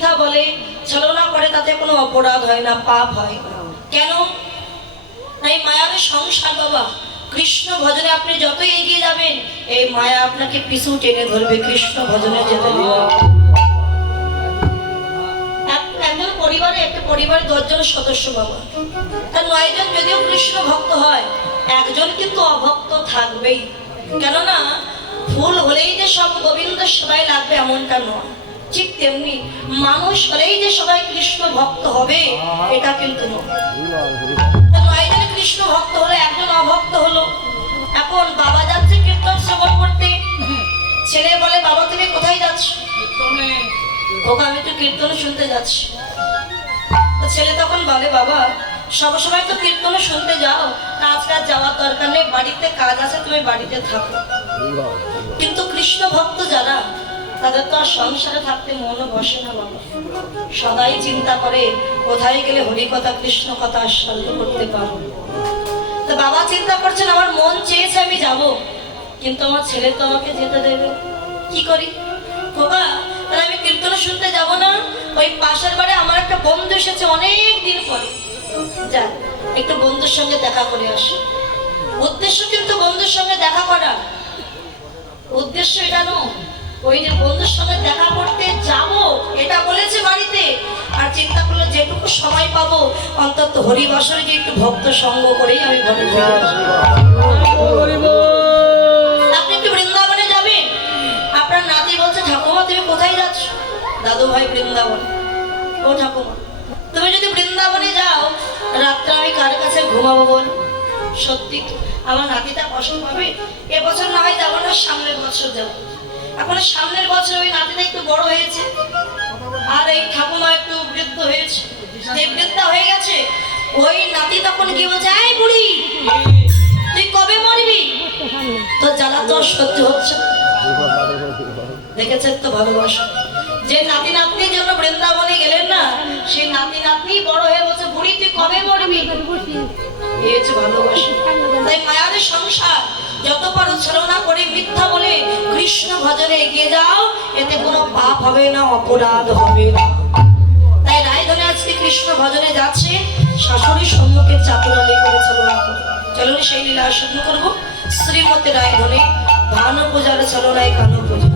মিথ্যা বলে, ছলনা করে, তাতে কোনো অপরাধ হয় না, পাপ হয় না। কেন? এই মায়ার সংসার বাবা। কৃষ্ণ ভজনে আপনি যত এগিয়ে যাবেন, এই মায়া আপনাকে পিছু টেনে ধরবে, কৃষ্ণ ভজনে যেতে দিবে। একজন পরিবারে, একটা পরিবারে 10 জন সদস্য বাবা, তার 9 জন যদিও কৃষ্ণ ভক্ত হয়, একজন কিন্তু অভক্ত থাকবেই। কেননা ফুল হলেই যে সব গোবিন্দ সবাই লাগবে এমনটা নয়, ঠিক তেমনি মানুষ হলেই যে সবাই কৃষ্ণ ভক্ত হবে এটা কিন্তু নয়। 9 জন কৃষ্ণ ভক্ত হলো, একজন অভক্ত হলো। এখন বাবা যাচ্ছে কীর্তন শ্রবণ করতে, ছেলে বলে বাবা তুমি কোথায় যাচ্ছ? ওকে আমি তো কীর্তন শুনতে যাচ্ছি। ছেলে তখন বলে বাবা সবসময় তো কীর্তন শুনতে যাও, আজকাল যাওয়ার দরকার নেই, বাড়িতে কাজ আছে, তুমি বাড়িতে থাকো। কিন্তু কৃষ্ণ ভক্ত যারা, তাদের তো আর সংসারে থাকতে মনও বসে না বাবা, সদাই চিন্তা করে কোথায় গেলে হরি কথা কৃষ্ণ কথা আস্বাদ্য করতে পারবো। তো বাবা চিন্তা করছেন আমার মন চেয়েছে আমি যাব, কিন্তু আমার ছেলে তো আমাকে যেতে দেবে, কি করি? বাবা তাহলে আমি কীর্তন শুনতে যাব না, ওই পাশের বাড়ি আমার একটা বন্ধু এসেছে অনেক দিন পরে, যা একটু বন্ধুর সঙ্গে দেখা করে আসি। উদ্দেশ্য কিন্তু বন্ধুর সঙ্গে দেখা করা, উদ্দেশ্য এটা নয় ওই যে বন্ধুর সঙ্গে দেখা করতে যাব এটা বলেছে বাড়িতে, আর চিন্তা করলো যেটুকু সময় পাবো অন্তত হরিবাসরে যে একটু ভক্ত সঙ্গ করেই আমি ঘরে ফিরে আসবো। আপনি একটু বৃন্দাবনে যাবেন, আপনার নাতি বলছে ঠাকুমা তুমি কোথায় যাচ্ছ? দাদু ভাই বৃন্দাবন। ও ঠাকুমা তুমি যদি বৃন্দাবনে যাও রাত্রে আমি কার কাছে ঘুমাবো বল? সত্যি আমার নাতিটা কষ্ট পাবে, এবছর না হয় যাবো না, সামনের বছর যাবো। এখন সামনের বছর ওই নাতিটা একটু বড় হয়েছে, আর এই ঠাকুমা একটু বৃদ্ধ হয়েছে, বৃদ্ধা হয়ে গেছে। ওই নাতি তখন কি বলছে, এই বুড়ি তুই কবে মরবি? তো জ্বালা তো সহ্য হচ্ছে। দেখেছেন তো ভালোবাসা, যে নাতি নাতনির জন্য বৃন্দাবনে গেলেন না, সেই নাতি নাতনি বড় হয়ে বলছে বুড়ি তুই কবে মরবি? এই হচ্ছে ভালোবাসা। তাই মায়ার সংসার যত পারো ছলনা করে মিথ্যা বলে কৃষ্ণ ভজনে এগিয়ে যাও, এতে কোনো পাপ হবে না, অপরাধ হবে না। তাই রায়ধনে আজকে কৃষ্ণ ভজনে যাচ্ছে, শাশুড়ির সম্মুখে চাতুরালি করে ছলনা করে। চলুন সেই লীলা আস্বাদন করবো। শ্রীমতী রায়ধনে ভানু পূজার ছলনায় কানু পূজা।